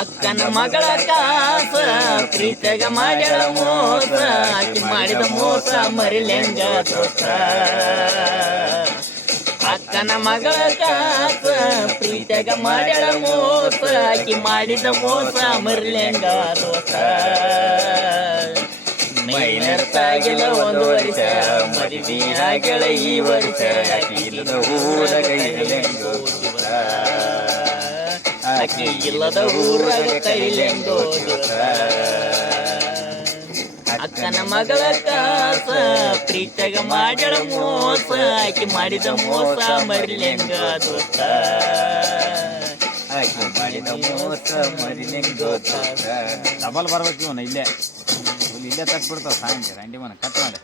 ಅಕ್ಕನ ಮಗಳ ಕಾಸ ಪ್ರೀತಿಯಾಗ ಮಾಡ್ಯಾಳ ಮೋಸ ಆಕಿ ಮಾಡಿದ ಮೋಸ ಮರಿಲೆಂಗ ದೋಸ್ತ ಅಕ್ಕನ ಮಗಳ ಕಾಸ ಪ್ರೀತಿಯಾಗ ಮಾಡ್ಯಾಳ ಮೋಸ ಆಕಿ ಮಾಡಿದ ಮೋಸ ಮರಿಲೆಂಗ ದೋಸ್ತ ಮೈನರ್ತಾಗಿಲ್ಲ ಒಂದು ವರ್ಷ ಮರಿದಿ ಆಗ್ಯಾಳ ಈ ವರ್ಷ ಆಕಿ ಇಲ್ಲದ ಊರಾಗ ಕೈಲೆಂಗೋ ಆಕಿ ಇಲ್ಲದ ಊರಾಗ ಕೈಲೆಂಗೋ ಅಕ್ಕನ ಮಗಳ ಕಾಸ ಪ್ರೀತಿಯಾಗ ಮಾಡ್ಯಾಳ ಮೋಸ ಆಕಿ ಮಾಡಿದ ಮೋಸ ಮರಿಲೆಂಗ ದೋಸ್ತ ಆಕಿ ಮಾಡಿದ ಮೋಸ ಮರಿಲೆಂಗ ದೋಸ್ತ ಡಬಲ್ ಬರ್ಬೇಕು ಇವನು ಇಲ್ಲೇ ತಟ್ಬಿಡ್ತಾವ ಸಾಯಂಕಾಲ ರಂಡಿ ಮನ ಕಟ್ ಮಾಡಿ